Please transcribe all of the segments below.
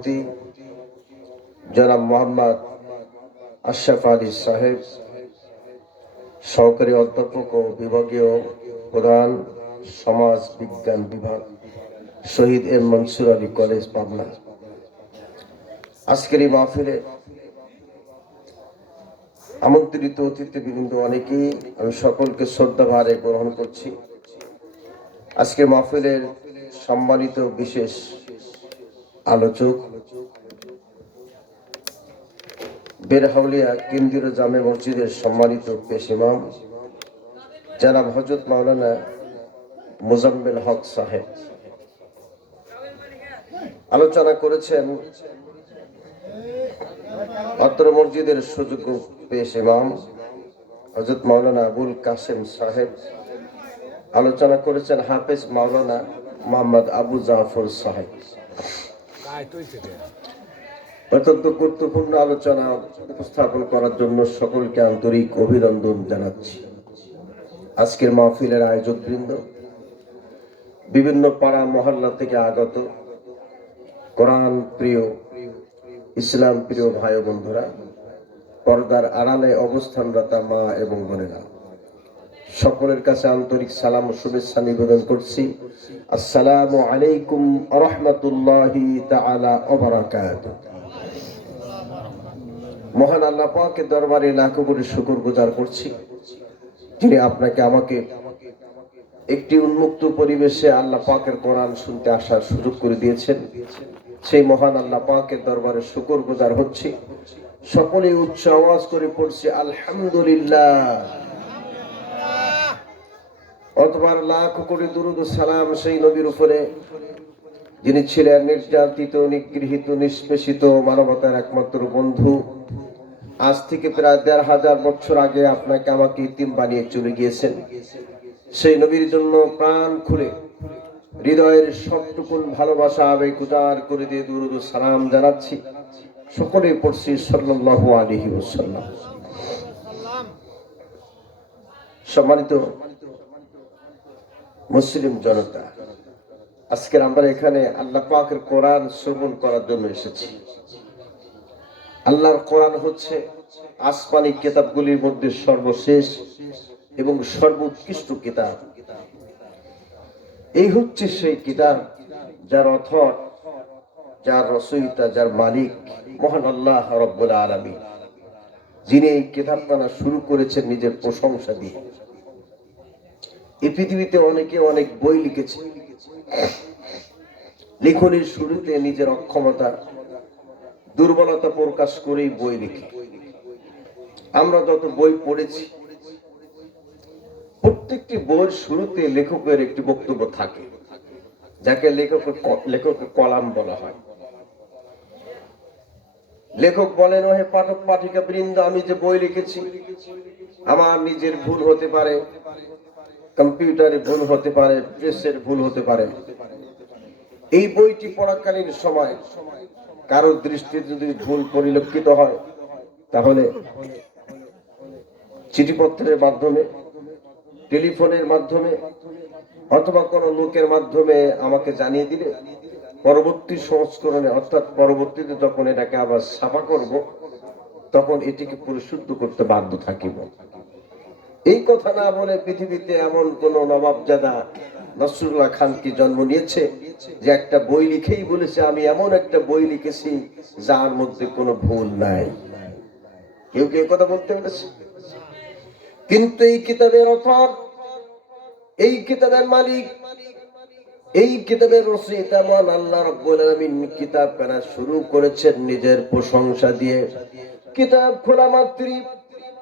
সভাপতি জনাব মোহাম্মদ আশরাফ আলী সাহেব, সহকারী অধ্যাপক ও বিভাগীয় প্রধান সমাজ বিজ্ঞান বিভাগ, শহীদ এম মনসুর আলী কলেজ, পাবনা। আজকের এই মাহফিলে আমন্ত্রিত অতিথিবৃন্দ অনেকেই, আমি সকলকে শ্রদ্ধা ভারে গ্রহণ করছি। আজকের মাহফিলের সম্মানিত বিশেষ আলোচক বেরহাউলিয়া কেন্দ্রীয় জামে মসজিদের সম্মানিত পেশ ইমাম, জানাব হজরত মাওলানা মুজাম্মেল হক সাহেব। আলোচনা করেছেন অত্র মসজিদের সুযোগ্য পেশ ইমাম হজরত মাওলানা আবুল কাসেম সাহেব। আলোচনা করেছেন হাফেজ মাওলানা মোহাম্মদ আবু জাফর সাহেব। অত্যন্ত গুরুত্বপূর্ণ আলোচনা উপস্থাপন করার জন্য সকলকে আন্তরিক অভিনন্দন জানাচ্ছি। আজকের মাহফিলের আয়োজক বৃন্দ বিভিন্ন পাড়া মহল্লা থেকে আগত কোরআন প্রিয়, ইসলাম প্রিয় ভাই বন্ধুরা, পর্দার আড়ালে অবস্থানরতা মা এবং বোনেরা। সকলের কাছে আন্তরিক সালাম ও শুভেচ্ছা নিবেদন করছি। আসসালামু আলাইকুম রহমতুল্লাহি মহান আল্লাহ পাকের দরবারে লাখো করে শুকর গুজার করছি। যিনি আপনাকে আমাকে একটি উন্মুক্ত পরিবেশে আল্লাহ পাকের কোরআন শুনতে আসার সুযোগ করে দিয়েছেন। সেই মহান আল্লাহ পাকের দরবারে শুকর গুজার হচ্ছে। সকলে উচ্চ আওয়াজ করে পড়ছে, আলহামদুলিল্লাহ। অতবার লাখ কোটি দুরুদ সালাম সেই নবীর উপরে, যিনি ছিলেন নির্যাতিত নিগৃহীত, নিষ্পেষিত, মানবতার একমাত্র বন্ধু। আজ থেকে প্রায় দেড় হাজার বছর আগে আপনাকে আমাকে ইতিম বানিয়ে চলে গিয়েছেন। সেই নবীর জন্য প্রাণ খুলে হৃদয়ের সবটুকুন ভালোবাসা, আবেগ উজাড় করে দিয়ে দুরুদ সালাম জানাচ্ছি। সকলে পড়ছি সাল্লাল্লাহু আলাইহি ওয়াসাল্লাম। সম্মানিত মুসলিম জনতা, আজকের আমরা এখানে আল্লাহ পাকের কোরআন শ্রবণ করার জন্য এসেছি। আল্লাহর কোরআন হচ্ছে আসমানি কিতাবগুলির মধ্যে সর্বশেষ এবং সর্বোৎকৃষ্ট কিতাব। এই হচ্ছে সেই কিতাব যার অথর, যার রচয়িতা, যার মালিক মহান আল্লাহ রব্বুল আলমী যিনি এই কিতাবখানা শুরু করেছেন নিজের প্রশংসা দিয়ে। এই পৃথিবীতে অনেকে অনেক বই লিখেছে। লেখনের শুরুতে নিজের অক্ষমতা, দুর্বলতা প্রকাশ করেই বই লিখে। আমরা যত বই পড়েছি, প্রত্যেকটি বইয়ের শুরুতে লেখকের একটি বক্তব্য থাকে, যাকে লেখকের লেখকের কলাম বলা হয়। লেখক বলেন, ওহে পাঠক, পাঠিকা বৃন্দ, আমি যে বই লিখেছি, আমার নিজের ভুল হতে পারে। কম্পিউটারে ভুল হতে পারে, প্রেসের ভুল হতে পারে। এই বইটি পড়াকালীন সময় কারও দৃষ্টিতে যদি ভুল পরিলক্ষিত হয়, তাহলে চিঠিপত্রের মাধ্যমে, টেলিফোনের মাধ্যমে, অথবা কোনো লোকের মাধ্যমে আমাকে জানিয়ে দিলে, পরবর্তী সংস্করণে, অর্থাৎ পরবর্তীতে যখন এটাকে আবার ছাপা করব, তখন এটিকে পরিশুদ্ধ করতে বাধ্য থাকিব। এই কথা না বলে পৃথিবীতে এমন কোন নবাবজাদা নসরুল্লাহ খান কি জন্ম নিয়েছে? যে একটা বই লিখেই বলেছে, আমি এমন একটা বই লিখেছি যার মধ্যে কোনো ভুল নাই। কেউ কেউ কথা বলতে পেরেছে? কিন্তু এই কিতাবের অথর, এই কিতাবের মালিক, এই কিতাবের রচয়িতা মহান আল্লাহ রাব্বুল আলামিন কিতাব কেনা শুরু করেছেন নিজের প্রশংসা দিয়ে। কিতাব খোলা মাত্রই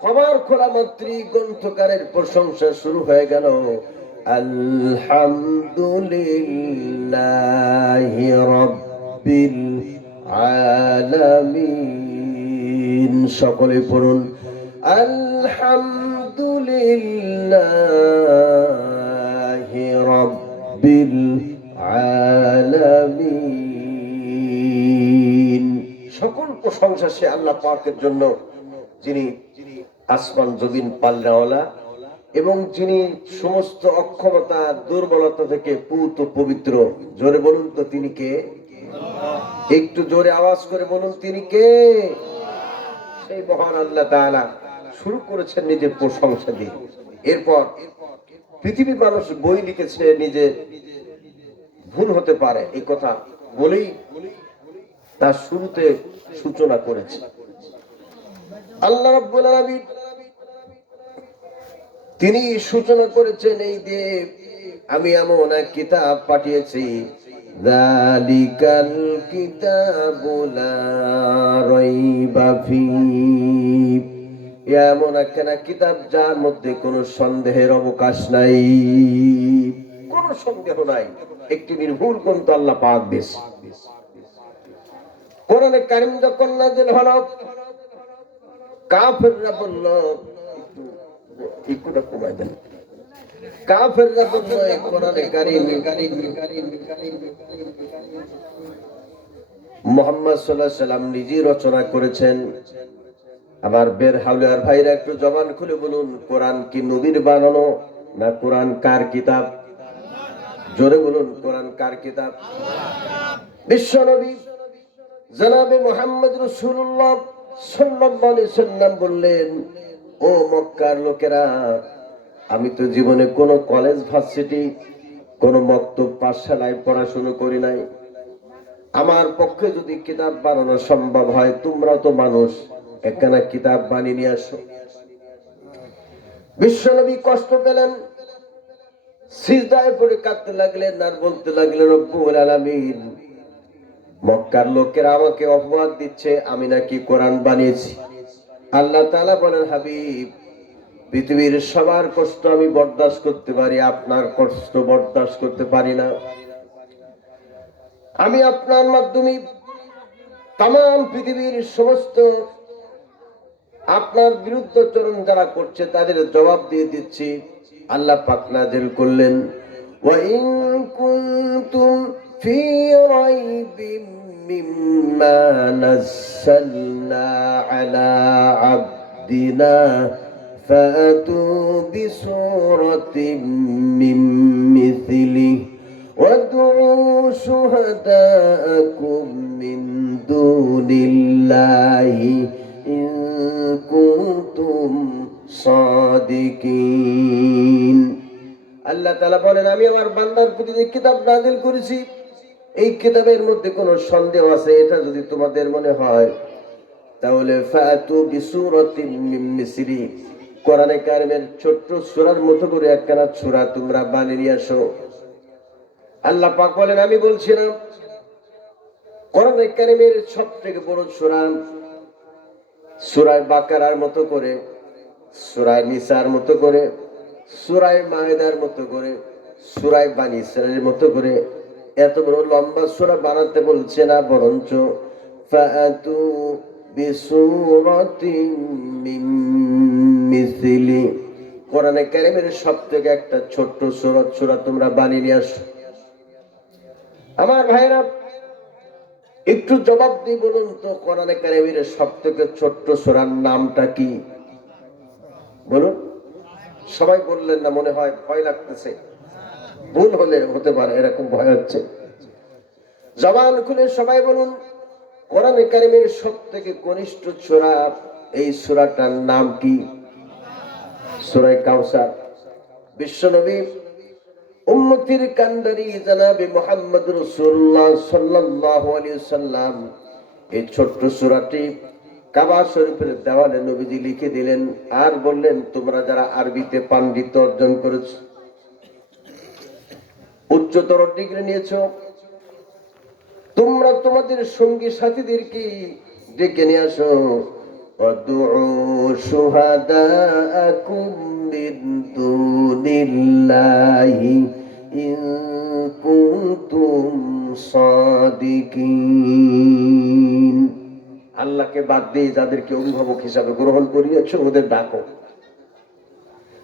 খবর খোলা মাত্রই গ্রন্থকারের প্রশংসা শুরু হয়ে গেল। আলহামদুলিল্লাহি রাব্বিল আলামিন। সকলে পড়ুন। আলহামদুলিল্লাহি রাব্বিল আলামিন। সকল প্রশংসা সে আল্লাহ পাকের জন্য, যিনি আসমান জমিন পাল্লাওয়ালা এবং যিনি সমস্ত অক্ষমতা, দুর্বলতা থেকে পুত পবিত্র। জোরে বলুন তো, তিনি কে? একটু জোরে আওয়াজ করে বলুন, তিনি কে? সেই মহান আল্লাহ শুরু করেছেন নিজের প্রশংসা দিয়ে। এরপর পৃথিবীর মানুষ বই লিখেছে, নিজে ভুল হতে পারে, এই কথা বলেই তার শুরুতে সূচনা করেছে। আল্লাহ রাব্বুল আলামিন তিনি সূচনা করেছেন এই দিয়ে আমি এমন এক কিতাব পাঠিয়েছি। যালিকাল কিতাবু লা রাইবা ফীহি এমন একখানা কিতাব যার মধ্যে কোনো সন্দেহের অবকাশ নাই। কোনো সন্দেহ নাই। একটি নির্ভুল গ্রন্থ আল্লাহ পাক দিয়েছে। কোরআনে কারিম যখন নাযিল হলো, কাফেররা বলল কমাই দেন। কাফেররা কোরআনে মোহাম্মদ আলাইহি সাল্লাম রচনা করেছেন। আবার বের হাওলার ভাইরা একটু জবান খুলে বলুন, কোরআন কি নবীর বানানো না কোরআন কার কিতাব? জোরে বলুন, কোরআন কার কিতাব? বিশ্ব নবী জনাবে মোহাম্মদ রসুল্লাহ সাল্লাম বললেন ও মক্কার লোকেরা, আমি তো জীবনে কোনো কলেজ ভার্সিটি কোনো মক্তব, পাঠশালায় পড়াশোনা করি নাই। আমার পক্ষে যদি কিতাব বানানো সম্ভব হয়, তোমরা তো মানুষ, একখানা কিতাব বানিয়ে নিয়ে আসো। বিশ্বনবী কষ্ট পেলেন। সিজদায় পড়ে কাঁদতে লাগলেন আর বলতে লাগলেন, রব্বুল আলামিন, মক্কার লোকেরা আমাকে অপবাদ দিচ্ছে, আমি নাকি কোরআন বানিয়েছি। আল্লাহ তালা বলেন, হাবিব, পৃথিবীর সবার কষ্ট আমি বরদাস্ত করতে পারি, আপনার কষ্ট বরদাস্ত করতে পারি না। আমি আপনার মাধ্যমে তাম পৃথিবীর সমস্ত আপনার বিরুদ্ধচরণ যারা করছে, তাদের জবাব দিয়ে দিচ্ছি, আল্লাহ পাক নাজেল করলেন। ওয়াইন কুনতুম ফি রাইবিম مِّمَّا نَزَّلْنَا عَلَى عَبْدِنَا فَأْتُوا بِسُورَةٍ مِّن مِّثْلِهِ وَادْعُوا شُهَدَاءَكُم مِّن دُونِ اللَّهِ إِن كُنتُمْ صَادِقِينَ আল্লাহ তাআলা বলেন আমি আমার বান্দার প্রতি যে কিতাব নাযিল করেছি এই কিতাবের মধ্যে কোনো সন্দেহ আছে? এটা যদি তোমাদের মনে হয়, তাহলে ফাতু বিসুরাতিন মিন মিসরি। কোরআনে কারিমের ছোট্ট মতো করে একখানা তোমরা বানিয়ে নিয়ে আসো। আল্লাহ পাক বলেন, আমি কোরআনে কারিমের বড় সূরা সূরা বাকারার মতো করে সূরা নিসার মতো করে সুরাই মায়েদার মতো করে সুরাই বানি মতো করে এত বড় লম্বা সুরা বানাতে বলছে না বরঞ্চ ফাআতু বিসুরাতিন মিন মিসলি। কোরআনে কারিমের সবথেকে একটা ছোট্ট সূরত সূরা তোমরা বানিয়ে নিয়ে আসো। আমার ভাইরা, একটু জবাব দিয়ে বলুন তো, কোরআনে কারিমের সবথেকে ছোট্ট সূরার নামটা কি? বলুন। সবাই বললেন না, মনে হয় ভয় লাগতেছে। ভুল হলে হতে পারে, এরকম ভয় হচ্ছে। জবান খুলে সবাই বলুন, কোরআনে কারিমের সব থেকে কনিষ্ঠ ছোড়া এই সুরাটার নাম কি? কাউসার উম্মতির কান্দারি জানাবে মোহাম্মদ রসুল্লাহ আলাইহি সাল্লাম এই ছোট্ট সূরাটি কাবা শরীফের দেওয়ালে নবীজি লিখে দিলেন, আর বললেন, তোমরা যারা আরবিতে পাণ্ডিত্য অর্জন করেছ উচ্চতর ডিগ্রি নিয়েছ। তোমরা তোমাদের সঙ্গী সাথীদেরকে ডেকে নিয়ে আসো। আল্লাহকে বাদ দিয়ে যাদেরকে অভিভাবক হিসাবে গ্রহণ করিয়াছ, ওদের ডাকো।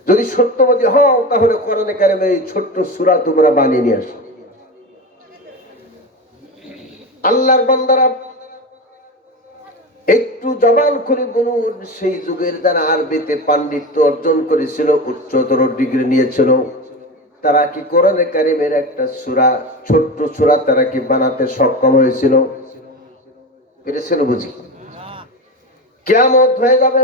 যদি সত্যবাদী হও, তাহলে কোরআনে কারিমে এই ছোট্ট সূরা তোমরা বানিয়ে নিয়ে আসো। আল্লাহর বান্দারা একটু জবান খুলে বলুন, সেই যুগের যারা আরবিতে পাণ্ডিত্য অর্জন করেছিল, উচ্চতর ডিগ্রি নিয়েছিল, তারা কি কোরআনে কারিমের একটা সূরা, ছোট্ট সূরা তারা কি বানাতে সক্ষম হয়েছিল? পেরেছেন বুঝি? কেমন হয়ে যাবে।